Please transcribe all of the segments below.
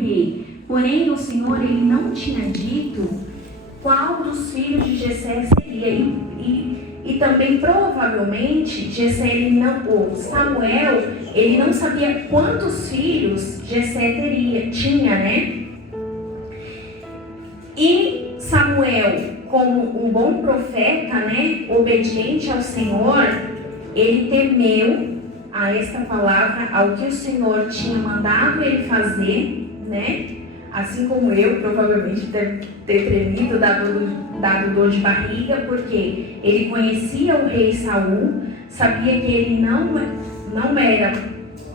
rei. Porém, o Senhor ele não tinha dito qual dos filhos de Jessé seria. E também, provavelmente, Samuel, ele não sabia quantos filhos Jessé tinha, né? E Samuel, como um bom profeta, né, obediente ao Senhor, ele temeu a esta palavra, ao que o Senhor tinha mandado ele fazer, né? Assim como eu, provavelmente deve ter tremido, dado dor de barriga, porque ele conhecia o rei Saul, sabia que ele não era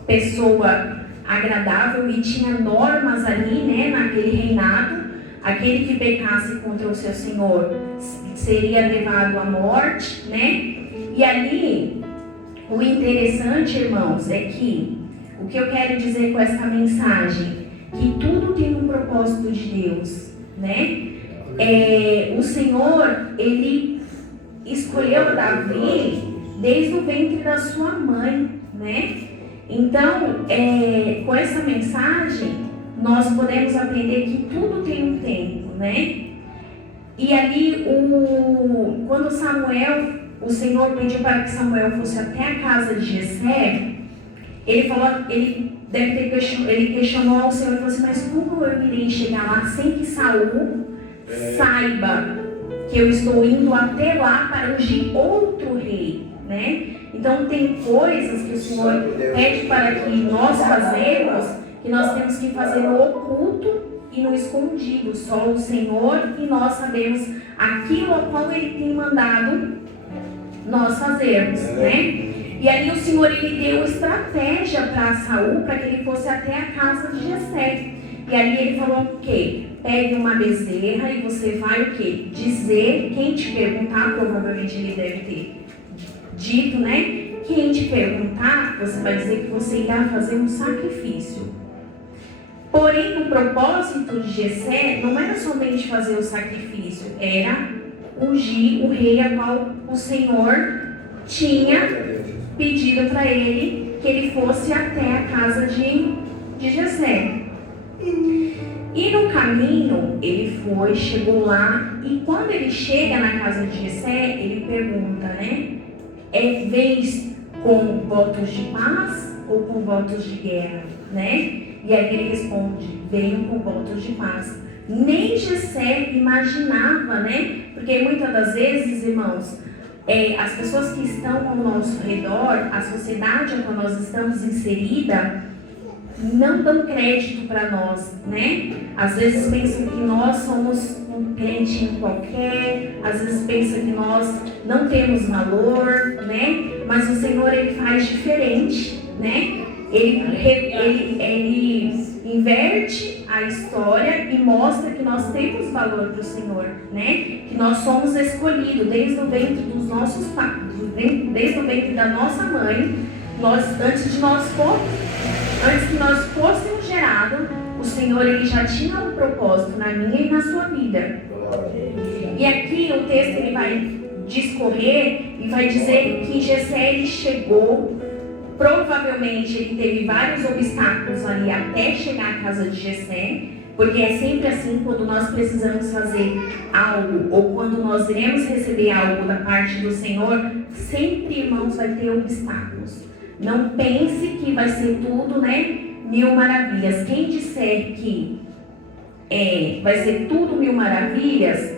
pessoa agradável e tinha normas ali, né, naquele reinado. Aquele que pecasse contra o seu Senhor seria levado à morte, né? E ali, o interessante, irmãos, é que o que eu quero dizer com essa mensagem, que tudo tem um propósito de Deus, né? O Senhor, ele escolheu Davi desde o ventre da sua mãe, né? Então, com essa mensagem, nós podemos aprender que tudo tem um tempo, né? E ali, quando o Senhor pediu para que Samuel fosse até a casa de Jessé, ele questionou ao Senhor e falou assim: mas como eu irei chegar lá sem que Saul saiba que eu estou indo até lá para ungir outro rei, né? Então tem coisas que o Senhor pede para que nós fazemos, que nós temos que fazer no oculto e no escondido. Só o Senhor e nós sabemos aquilo ao qual Ele tem mandado nós fazermos, né? E ali o Senhor, Ele deu estratégia para Saul, para que ele fosse até a casa de Jessé. E ali Ele falou o quê? Pegue uma bezerra e você vai o quê? Dizer, quem te perguntar, provavelmente Ele deve ter dito, né? Quem te perguntar, você vai dizer que você irá fazer um sacrifício. Porém, o propósito de Jessé não era somente fazer o sacrifício, era ungir o rei a qual o Senhor tinha pedido para ele que ele fosse até a casa de Jessé. E no caminho, ele chegou lá, e quando ele chega na casa de Jessé, ele pergunta, né? Vez com votos de paz ou com votos de guerra, né? E aí ele responde: venho com votos de paz. Nem Jessé imaginava, né? Porque muitas das vezes, irmãos, as pessoas que estão ao nosso redor, a sociedade em que nós estamos inserida, não dão crédito para nós, né? Às vezes pensam que nós somos um crente qualquer, às vezes pensam que nós não temos valor, né? Mas o Senhor, Ele faz diferente, né? Ele inverte a história e mostra que nós temos valor para o Senhor, né? Que nós somos escolhidos desde o ventre dos nossos pais, desde o ventre da nossa mãe. Antes que nós fôssemos gerados, o Senhor, Ele já tinha um propósito na minha e na sua vida. E aqui o texto ele vai discorrer e vai dizer que Jessé ele chegou. Provavelmente ele teve vários obstáculos ali até chegar à casa de Jessé, porque é sempre assim quando nós precisamos fazer algo ou quando nós iremos receber algo da parte do Senhor, sempre, irmãos, vai ter obstáculos. Não pense que vai ser tudo, né, mil maravilhas. Quem disser que vai ser tudo mil maravilhas,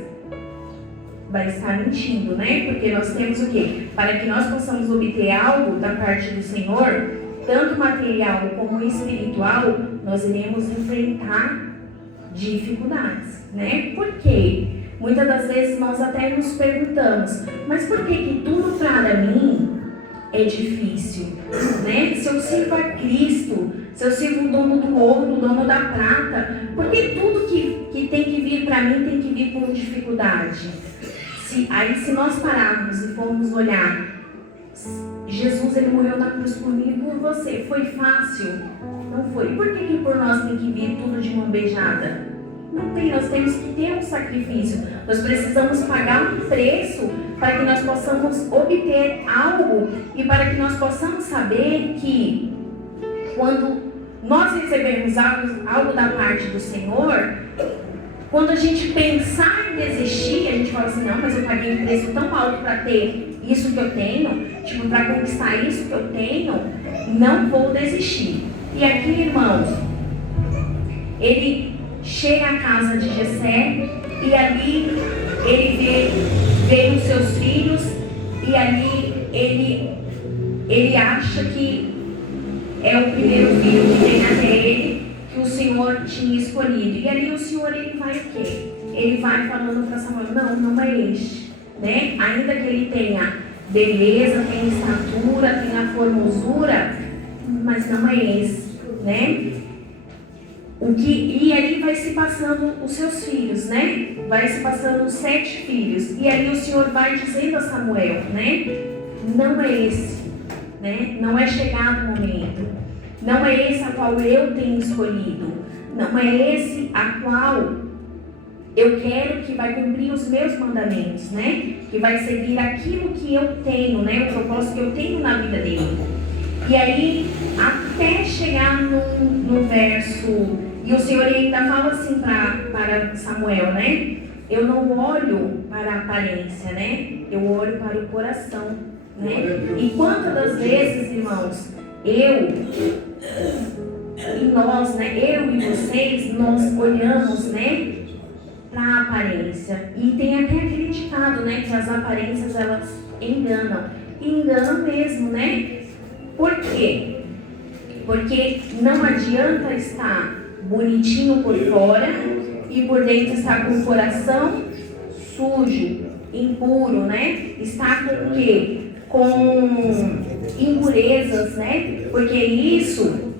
vai estar mentindo, né? Porque nós temos o quê? Para que nós possamos obter algo da parte do Senhor, tanto material como espiritual, nós iremos enfrentar dificuldades, né? Por quê? Muitas das vezes nós até nos perguntamos, mas por que tudo para mim é difícil, né? Se eu sirvo a Cristo, se eu sirvo o dono do ouro, o dono da prata, por que tudo que tem que vir para mim tem que vir com dificuldade? Se nós pararmos e formos olhar, Jesus, Ele morreu na cruz por mim e por você, foi fácil? Não foi. Por que por nós tem que vir tudo de mão beijada? Não tem, nós temos que ter um sacrifício. Nós precisamos pagar um preço para que nós possamos obter algo e para que nós possamos saber que quando nós recebemos algo da parte do Senhor, quando a gente pensar em desistir, a gente fala assim, não, mas eu paguei um preço tão alto para ter isso que eu tenho, tipo, para conquistar isso que eu tenho, não vou desistir. E aqui, irmãos, ele chega à casa de Jessé e ali ele vê os seus filhos e ali ele acha que é o primeiro filho que vem até ele, que o Senhor tinha escolhido. E ali o Senhor, ele vai o quê? Ele vai falando para Samuel, não é este, né? Ainda que ele tenha beleza, tenha estatura, tenha formosura, mas não é esse, né? E ali vai se passando os seus filhos, né? Vai se passando os 7 filhos. E ali o Senhor vai dizendo a Samuel, né? Não é esse, né? Não é chegado o momento. Não é esse a qual eu tenho escolhido. Não é esse a qual eu quero que vai cumprir os meus mandamentos, né? Que vai seguir aquilo que eu tenho, né? O propósito que eu tenho na vida dele. E aí, até chegar no verso, e o Senhor ainda fala assim para Samuel, né? Eu não olho para a aparência, né? Eu olho para o coração, né? E quantas das vezes, irmãos, eu e nós, né? Eu e vocês, nós olhamos, né? Para a aparência. E tem até aquele ditado, né? Que as aparências, elas enganam. Enganam mesmo, né? Por quê? Porque não adianta estar bonitinho por fora e por dentro estar com o coração sujo, impuro, né? Estar com o quê? Com impurezas, né? Porque isso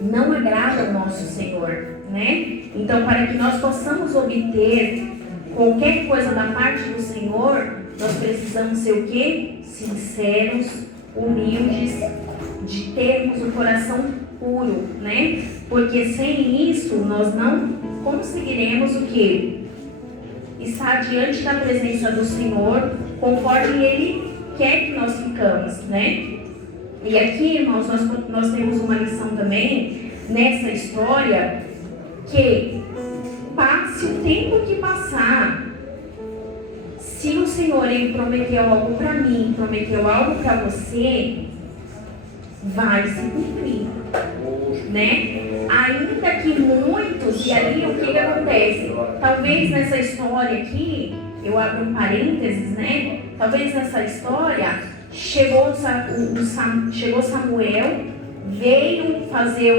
não agrada ao nosso Senhor, né? Então, para que nós possamos obter qualquer coisa da parte do Senhor, nós precisamos ser o quê? Sinceros, humildes, de termos o coração puro, né? Porque sem isso nós não conseguiremos o quê? Estar diante da presença do Senhor conforme Ele quer que nós ficamos, né? E aqui, irmãos, nós temos uma lição também nessa história, que passe o tempo que passar, se o Senhor ele prometeu algo para mim, prometeu algo para você, vai se cumprir, né? Ainda que muitos, e ali o que acontece? Talvez nessa história aqui, eu abro um parênteses, né? Talvez nessa história, chegou Samuel, veio fazer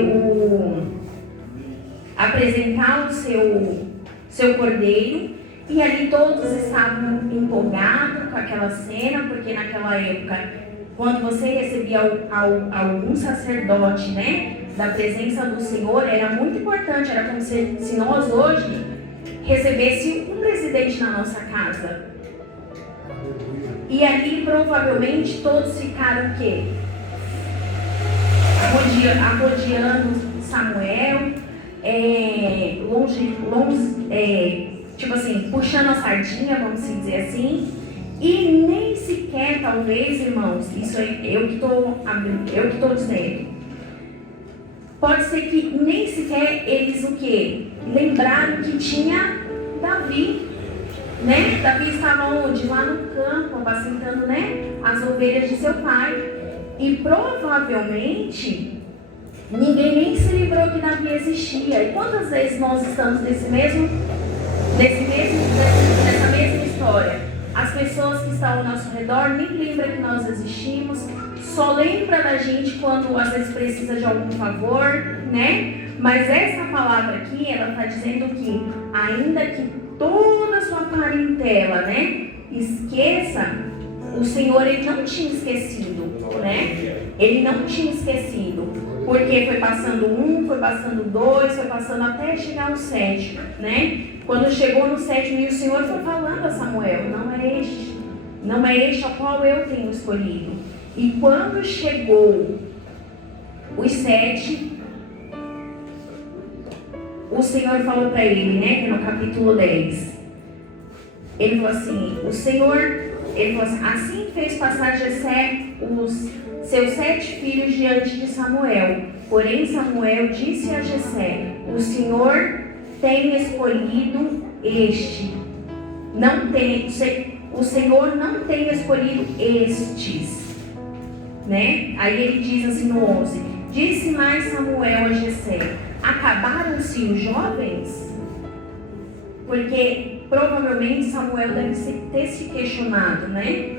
apresentar o seu cordeiro, e ali todos estavam empolgados com aquela cena, porque naquela época, quando você recebia algum sacerdote, né, da presença do Senhor, era muito importante, era como se nós hoje recebesse um presidente na nossa casa. E ali provavelmente todos ficaram o quê? Arrodeando Samuel, tipo assim, puxando a sardinha, vamos dizer assim. E nem sequer, talvez, irmãos, isso é eu que estou dizendo. Pode ser que nem sequer eles o quê? Lembraram que tinha Davi, né? Davi estava onde? Lá no campo, apacentando, né? As ovelhas de seu pai. E provavelmente ninguém nem se lembrou que Davi existia. E quantas vezes nós estamos nessa mesma história? As pessoas que estão ao nosso redor nem lembram que nós existimos, só lembra da gente quando às vezes precisa de algum favor, né? Mas essa palavra aqui, ela está dizendo que ainda que toda a sua parentela, né, esqueça, o Senhor ele não tinha esquecido, né? Ele não tinha esquecido, porque foi passando 1, foi passando 2, foi passando até chegar no 7, né? Quando chegou no 7, o Senhor foi falando a Samuel, não é este ao qual eu tenho escolhido. E quando chegou os 7, o Senhor falou para ele, né, que no capítulo 10, ele falou assim, ele falou assim fez passar Jessé os seus 7 filhos diante de Samuel. Porém Samuel disse a Jessé: o Senhor tem escolhido este. O Senhor não tem escolhido estes. Né? Aí ele diz assim no 11: disse mais Samuel a Jessé: acabaram-se os jovens? Porque provavelmente Samuel deve ter se questionado, né?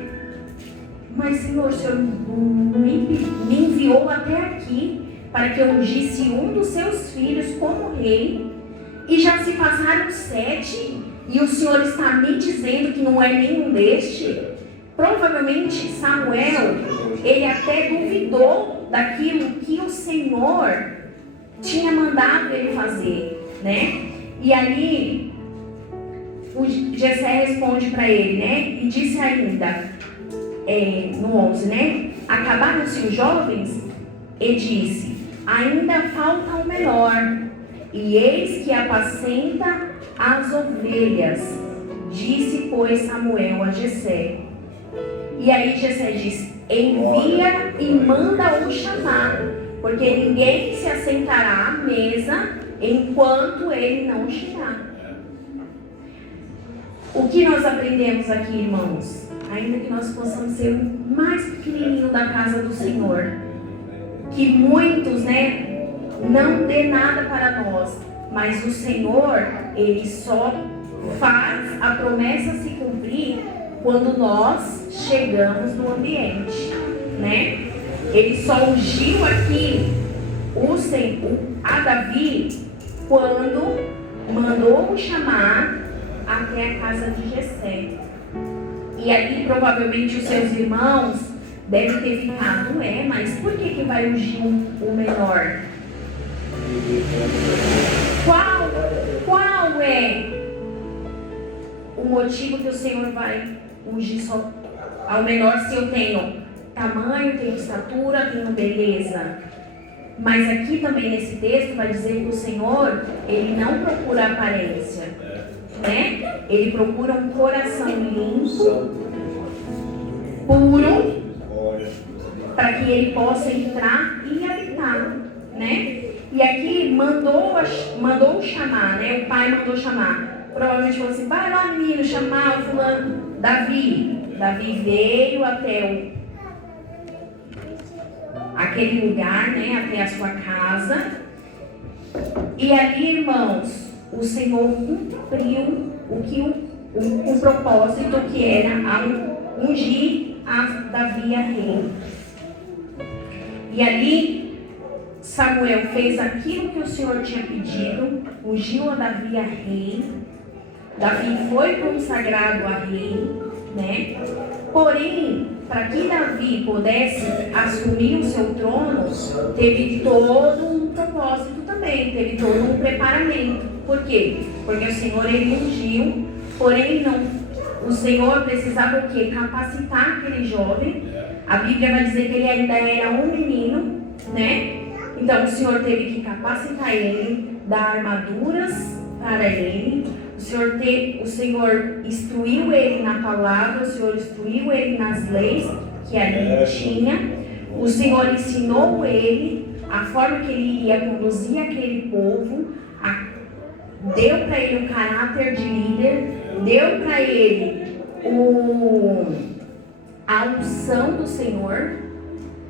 Mas Senhor, o Senhor me enviou até aqui para que eu ungisse um dos seus filhos como rei, e já se passaram 7, e o Senhor está me dizendo que não é nenhum deste. Provavelmente Samuel, ele até duvidou daquilo que o Senhor tinha mandado ele fazer, né? E aí o Jessé responde para ele, né? E disse ainda, no 11, né? Acabaram-se os jovens? E disse: ainda falta o menor, e eis que apacenta as ovelhas. Disse, pois, Samuel a Jessé. E aí Jessé diz: envia e manda-o chamar, porque ninguém se assentará à mesa enquanto ele não chegar. O que nós aprendemos aqui, irmãos? Ainda que nós possamos ser o mais pequenininho da casa do Senhor, que muitos, né, não dê nada para nós, mas o Senhor, Ele só faz a promessa se cumprir quando nós chegamos no ambiente, né? Ele só ungiu aqui a Davi quando mandou chamar até a casa de Jessé. E aí provavelmente os seus irmãos devem ter ficado: mas por que vai ungir o menor? Qual é o motivo que o Senhor vai ungir só ao menor, se eu tenho tamanho, tenho estatura, tenho beleza? Mas aqui também nesse texto vai dizer que o Senhor, Ele não procura aparência, né? Ele procura um coração limpo, puro, para que Ele possa entrar e habitar, né? E aqui mandou chamar, né? O pai mandou chamar. Provavelmente falou assim: vai lá, menino, chamar o fulano, Davi. Davi veio até aquele lugar, né? Até a sua casa. E ali, irmãos, o Senhor cumpriu o propósito que era ungir a Davi a rei. E ali Samuel fez aquilo que o Senhor tinha pedido, ungiu a Davi a rei. Davi foi consagrado a rei, né? Porém, para que Davi pudesse assumir o seu trono, teve todo um propósito também, teve todo um preparamento. Por quê? Porque o Senhor, Ele ungiu, porém o Senhor precisava o quê? Capacitar aquele jovem. A Bíblia vai dizer que ele ainda era um menino, né? Então o Senhor teve que capacitar ele, dar armaduras para ele. O Senhor instruiu ele na palavra, o Senhor instruiu ele nas leis que ali tinha. O Senhor ensinou ele a forma que ele iria conduzir aquele povo, deu para ele um caráter de líder, deu para ele a unção do Senhor,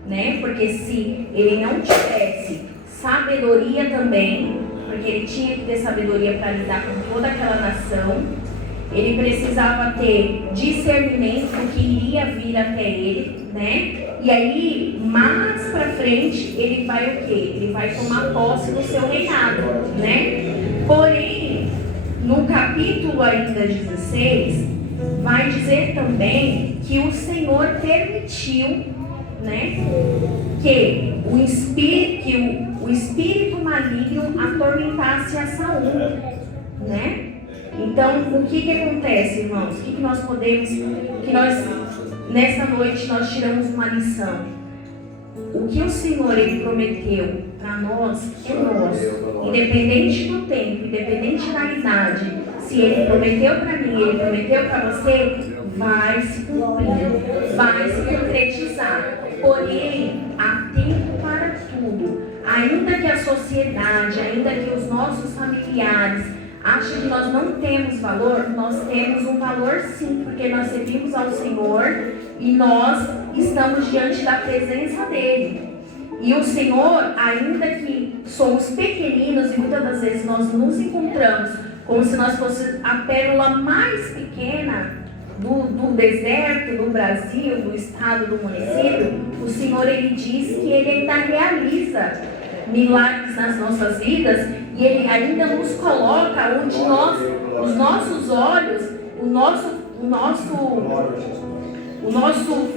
né? Porque se ele não tivesse sabedoria também, porque ele tinha que ter sabedoria para lidar com toda aquela nação, ele precisava ter discernimento do que iria vir até ele, né? E aí, mais para frente, ele vai o quê? Ele vai tomar posse do seu reinado, né? Porém, no capítulo ainda 16, vai dizer também que o Senhor permitiu, né, que o espírito maligno atormentasse a Saul, né? Então, o que acontece, irmãos? O que nós podemos, nesta noite nós tiramos uma lição. O que o Senhor, Ele prometeu para nós é nosso, independente do tempo, independente da idade. Se Ele prometeu para mim, Ele prometeu para você, vai se cumprir, vai se concretizar. Porém, há tempo para tudo. Há ainda que a sociedade, ainda que os nossos familiares achem que nós não temos valor, nós temos um valor sim, porque nós servimos ao Senhor e nós estamos diante da presença dEle. E o Senhor, ainda que somos pequeninos e muitas das vezes nós nos encontramos como se nós fosse a pérola mais pequena do deserto, do Brasil, do estado, do município, o Senhor, Ele diz que Ele ainda realiza milagres nas nossas vidas e Ele ainda nos coloca onde nós, os nossos olhos, o nosso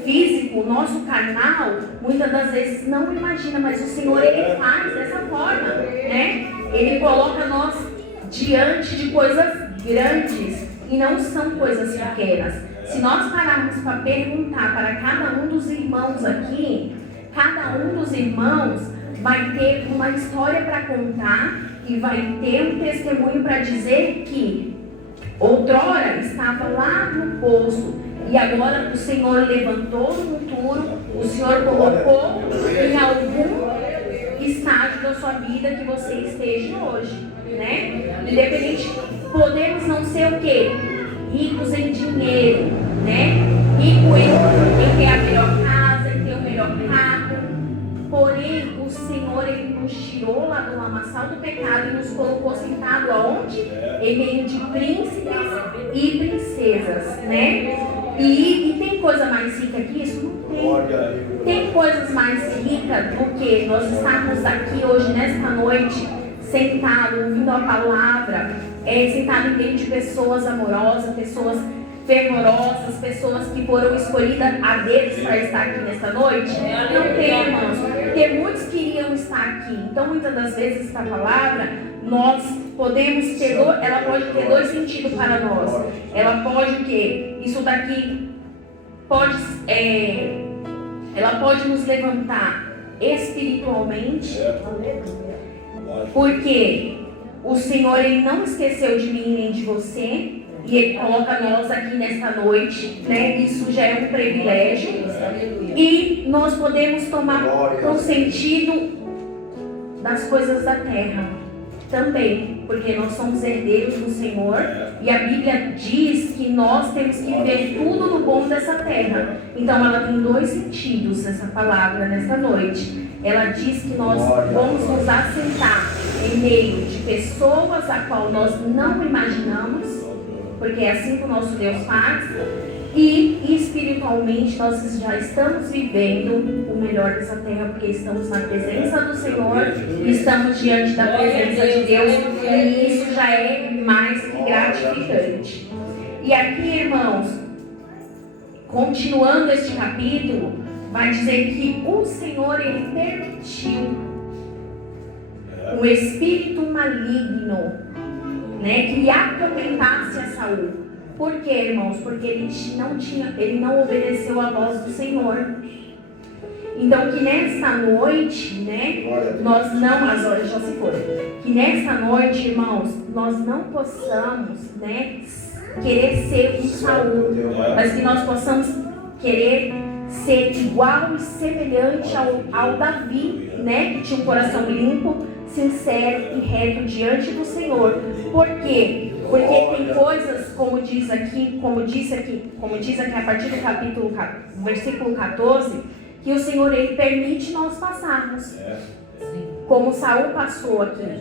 físico, o nosso carnal, muitas das vezes não imagina, mas o Senhor, Ele faz dessa forma, né? Ele coloca nós diante de coisas grandes e não são coisas pequenas. Se nós pararmos para perguntar para cada um dos irmãos aqui, cada um dos irmãos vai ter uma história para contar e vai ter um testemunho para dizer que outrora estava lá no poço e agora o Senhor levantou no futuro, o Senhor colocou em algum estágio da sua vida que você esteja hoje, né? Independente, podemos não ser o quê? Ricos em dinheiro, né? Rico em ter a melhor casa, em ter o melhor carro. Porém, o Senhor, Ele nos tirou lá do lamaçal do pecado e nos colocou sentado aonde? Em meio de príncipes e princesas, né? E tem coisa mais rica que isso? Não tem. Tem coisas mais ricas do que nós estarmos aqui hoje, nesta noite, sentado, ouvindo a palavra, sentado em meio de pessoas amorosas, pessoas fervorosas, pessoas que foram escolhidas a dedos para estar aqui nesta noite? Não tem, irmãos, porque muitos queriam estar aqui. Então, muitas das vezes, esta palavra, nós podemos ter, ela pode ter dois sentidos para nós. Ela pode o quê? Isso daqui pode, ela pode nos levantar espiritualmente, porque o Senhor, Ele não esqueceu de mim nem de você. E Ele coloca nós aqui nesta noite, né? Isso já é um privilégio. E nós podemos tomar o sentido das coisas da terra também, porque nós somos herdeiros do Senhor. E a Bíblia diz que nós temos que ver tudo no bom dessa terra. Então ela tem dois sentidos, essa palavra, nesta noite. Ela diz que nós vamos nos assentar em meio de pessoas a qual nós não imaginamos, porque é assim que o nosso Deus faz, e espiritualmente nós já estamos vivendo o melhor dessa terra, porque estamos na presença do Senhor, estamos diante da presença de Deus, e isso já é mais que gratificante. E aqui, irmãos, continuando este capítulo, vai dizer que o Senhor, Ele permitiu um espírito maligno, né, que atormentasse a Saul. Por quê, irmãos? Porque ele não obedeceu à voz do Senhor. Então, que nesta noite, né, nós não, as horas já se foram, que nesta noite, irmãos, nós não possamos, né, querer ser um Saul, mas que nós possamos querer ser igual e semelhante ao Davi, né, que tinha um coração limpo, sincero e reto diante do Senhor. Por quê? Porque tem coisas, como diz aqui a partir do capítulo, versículo 14, que o Senhor, Ele permite nós passarmos, como Saul passou aqui.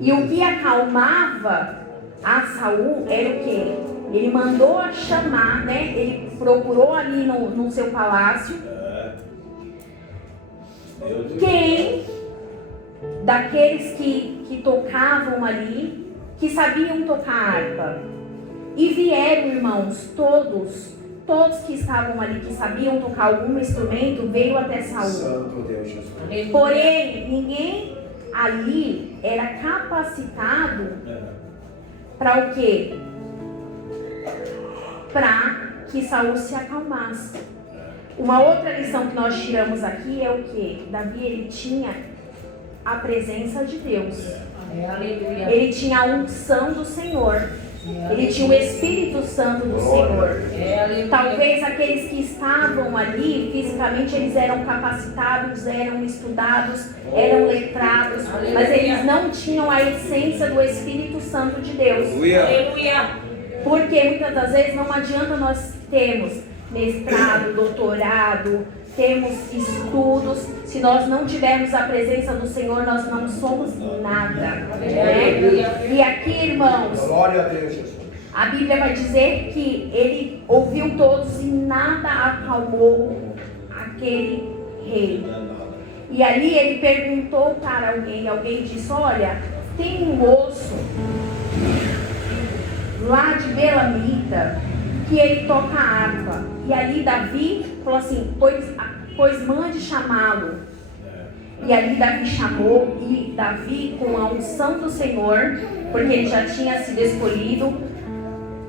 E o que acalmava a Saul era o quê? Ele mandou a chamar, né? Ele procurou ali no seu palácio quem daqueles que tocavam ali, que sabiam tocar harpa. E vieram, irmãos, todos que estavam ali, que sabiam tocar algum instrumento, veio até Saul. Porém, ninguém ali era capacitado para o quê? Para que Saul se acalmasse. Uma outra lição que nós tiramos aqui é o quê? Davi, ele tinha a presença de Deus. Ele tinha a unção do Senhor. Ele tinha o Espírito Santo do Senhor. Talvez aqueles que estavam ali, fisicamente, eles eram capacitados, eram estudados, eram letrados, mas eles não tinham a essência do Espírito Santo de Deus. Porque muitas das vezes não adianta nós termos mestrado, doutorado, temos estudos, se nós não tivermos a presença do Senhor, nós não somos nada. Né? E aqui, irmãos, glória a Deus, Jesus. A Bíblia vai dizer que ele ouviu todos e nada acalmou aquele rei. E ali ele perguntou para alguém disse, olha, tem um moço lá de Belamita que ele toca harpa. E ali Davi falou assim, pois mande chamá-lo. E ali Davi chamou, e Davi, com a unção do Senhor, porque ele já tinha sido escolhido,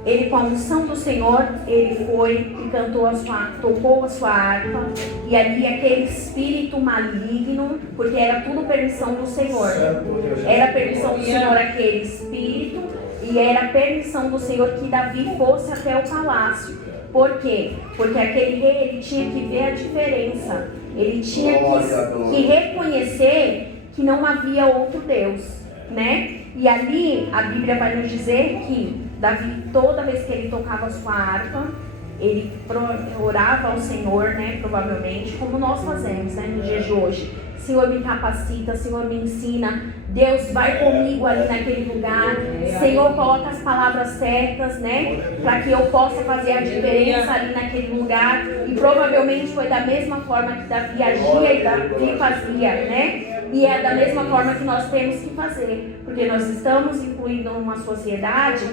ele com a unção do Senhor, ele foi e tocou a sua harpa, e ali aquele espírito maligno, porque era tudo permissão do Senhor, era permissão do Senhor aquele espírito, e era permissão do Senhor que Davi fosse até o palácio. Por quê? Porque aquele rei, ele tinha que ver a diferença, ele tinha que reconhecer que não havia outro Deus, né? E ali a Bíblia vai nos dizer que Davi, toda vez que ele tocava a sua harpa, ele orava ao Senhor, né? Provavelmente, como nós fazemos, né? No dia de hoje. Senhor, me capacita, Senhor, me ensina. Deus, vai comigo ali naquele lugar. Senhor, coloca as palavras certas, né? Para que eu possa fazer a diferença ali naquele lugar. E provavelmente foi da mesma forma que Davi agia e Davi fazia, né? E é da mesma forma que nós temos que fazer. Porque nós estamos incluídos numa sociedade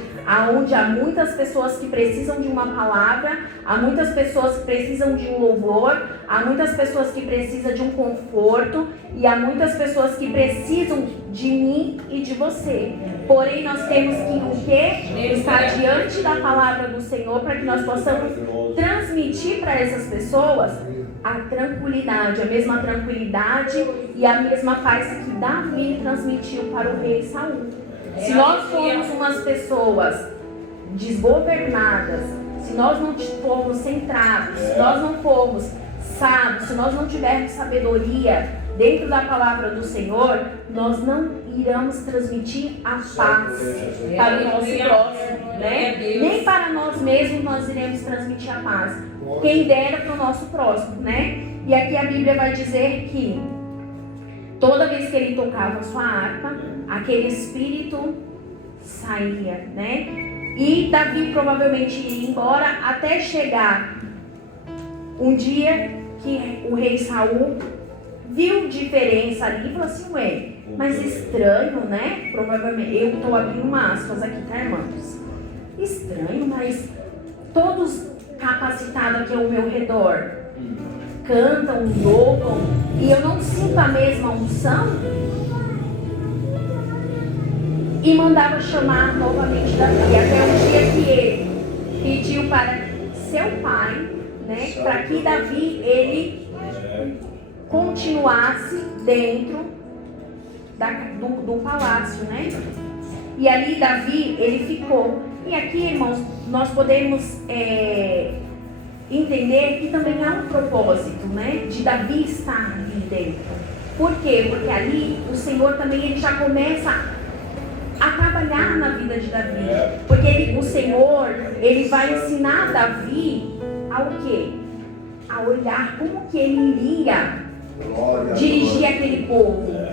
onde há muitas pessoas que precisam de uma palavra, há muitas pessoas que precisam de um louvor, há muitas pessoas que precisam de um conforto e há muitas pessoas que precisam de mim e de você. Porém, nós temos que o quê? Estar diante da palavra do Senhor para que nós possamos transmitir para essas pessoas a tranquilidade, a mesma tranquilidade e a mesma paz que Davi transmitiu para o rei Saul. Se nós formos umas pessoas desgovernadas, se nós não formos centrados, se nós não formos sábios, se nós não tivermos sabedoria dentro da palavra do Senhor, nós não iremos transmitir a paz para o nosso próximo, né? Nem para nós mesmos nós iremos transmitir a paz. Quem dera para o nosso próximo, né? E aqui a Bíblia vai dizer que toda vez que ele tocava a sua harpa, aquele espírito saía, né? E Davi provavelmente ia embora até chegar um dia que o rei Saul viu diferença ali e falou assim, ué, mas estranho, né? Provavelmente, eu estou abrindo uma aspas aqui, tá, irmãos? Estranho, mas todos capacitados aqui ao meu redor cantam, louvam, e eu não sinto a mesma unção. E mandava chamar novamente Davi, até um dia que ele pediu para seu pai, né, para que Davi, ele continuasse dentro do palácio, né? E ali Davi, ele ficou. E aqui, irmãos, nós podemos entender que também há um propósito, né? De Davi estar ali dentro. Por quê? Porque ali o Senhor também, ele já começa a trabalhar na vida de Davi. Porque o Senhor, ele vai ensinar Davi ao quê? A olhar como que ele iria dirigir aquele povo,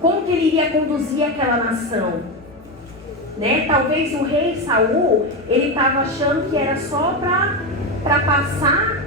como que ele iria conduzir aquela nação, né? Talvez o rei Saul, ele estava achando que era só para passar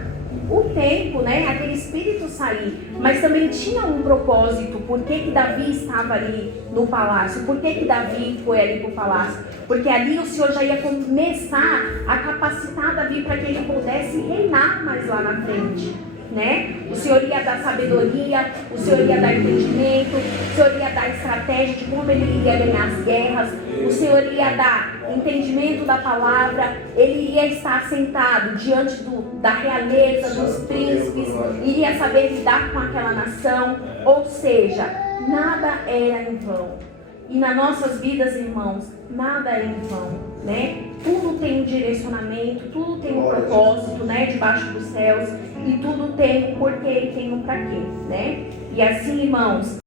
o tempo, né? Aquele espírito sair, mas também tinha um propósito. Por que Davi estava ali no palácio? Por que Davi foi ali para o palácio? Porque ali o Senhor já ia começar a capacitar Davi para que ele pudesse reinar mais lá na frente, né? O Senhor ia dar sabedoria, o Senhor ia dar entendimento, o Senhor ia dar estratégia de como ele iria ganhar as guerras, o Senhor ia dar entendimento da palavra, ele ia estar sentado diante da realeza, dos príncipes, iria saber lidar com aquela nação, ou seja, nada era em vão. E nas nossas vidas, irmãos, nada é em vão, né? Tudo tem um direcionamento, tudo tem um propósito, né? Debaixo dos céus, e tudo tem um porquê e tem um pra quê, né? E assim, irmãos,